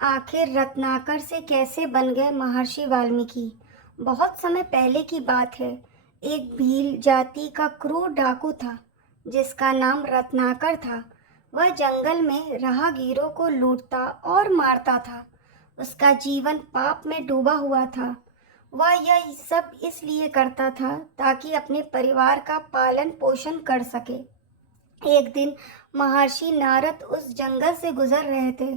आखिर रत्नाकर से कैसे बन गए महर्षि वाल्मीकि। बहुत समय पहले की बात है। एक भील जाति का क्रूर डाकू था जिसका नाम रत्नाकर था। वह जंगल में राहगीरों को लूटता और मारता था। उसका जीवन पाप में डूबा हुआ था। वह यह सब इसलिए करता था ताकि अपने परिवार का पालन पोषण कर सके। एक दिन महर्षि नारद उस जंगल से गुजर रहे थे।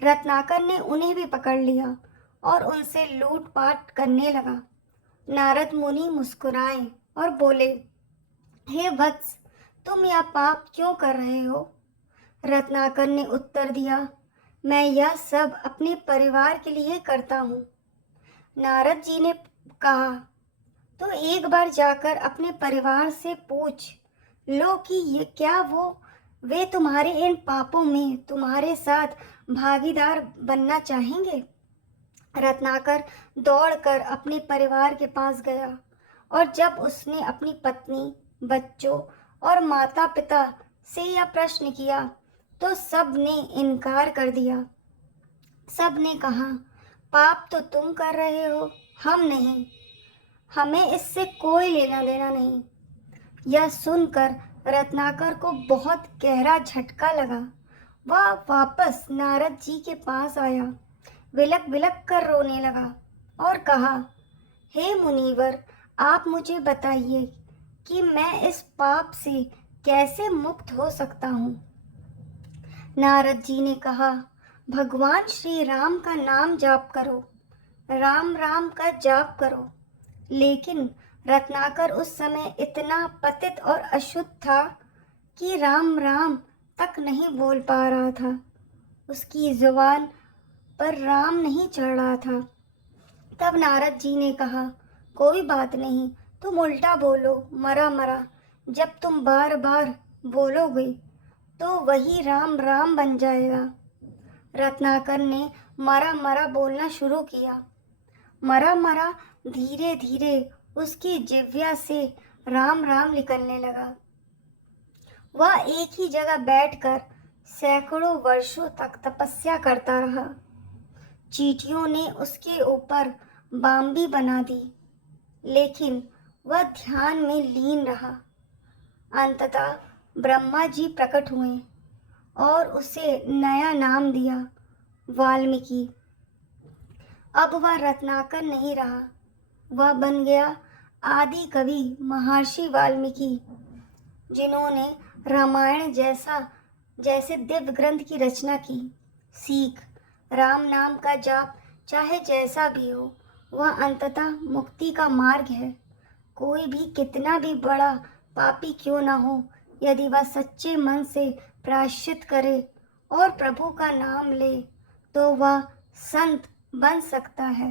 रत्नाकर ने उन्हें भी पकड़ लिया और उनसे लूटपाट करने लगा। नारद मुनि मुस्कुराए और बोले, हे वत्स, तुम यह पाप क्यों कर रहे हो? रत्नाकर ने उत्तर दिया, मैं यह सब अपने परिवार के लिए करता हूँ। नारद जी ने कहा, तो एक बार जाकर अपने परिवार से पूछ लो कि ये क्या वे तुम्हारे इन पापों में तुम्हारे साथ भागीदार बनना चाहेंगे। रत्नाकर दौड़कर अपने परिवार के पास गया और जब उसने अपनी पत्नी, बच्चों और माता पिता से यह प्रश्न किया तो सब ने इनकार कर दिया। सब ने कहा, पाप तो तुम कर रहे हो, हम नहीं, हमें इससे कोई लेना देना नहीं। यह सुनकर रत्नाकर को बहुत गहरा झटका लगा। वह वापस नारद जी के पास आया, विलक विलक कर रोने लगा और कहा, हे मुनिवर, आप मुझे बताइए कि मैं इस पाप से कैसे मुक्त हो सकता हूँ। नारद जी ने कहा, भगवान श्री राम का नाम जाप करो, राम राम का जाप करो। लेकिन रत्नाकर उस समय इतना पतित और अशुद्ध था कि राम राम तक नहीं बोल पा रहा था। उसकी जुबान पर राम नहीं चढ़ रहा था। तब नारद जी ने कहा, कोई बात नहीं, तुम उल्टा बोलो, मरा मरा। जब तुम बार बार बोलोगे तो वही राम राम बन जाएगा। रत्नाकर ने मरा मरा बोलना शुरू किया। मरा मरा धीरे धीरे उसकी जिह्वा से राम राम निकलने लगा। वह एक ही जगह बैठकर सैकड़ों वर्षों तक तपस्या करता रहा। चींटियों ने उसके ऊपर बाम्बी बना दी, लेकिन वह ध्यान में लीन रहा। अंततः ब्रह्मा जी प्रकट हुए और उसे नया नाम दिया, वाल्मीकि। अब वह रत्नाकर नहीं रहा, वह बन गया आदि कवि महर्षि वाल्मीकि, जिन्होंने रामायण जैसे दिव्य ग्रंथ की रचना की। सीख, राम नाम का जाप चाहे जैसा भी हो, वह अंततः मुक्ति का मार्ग है। कोई भी कितना भी बड़ा पापी क्यों ना हो, यदि वह सच्चे मन से प्रायश्चित करे और प्रभु का नाम ले तो वह संत बन सकता है।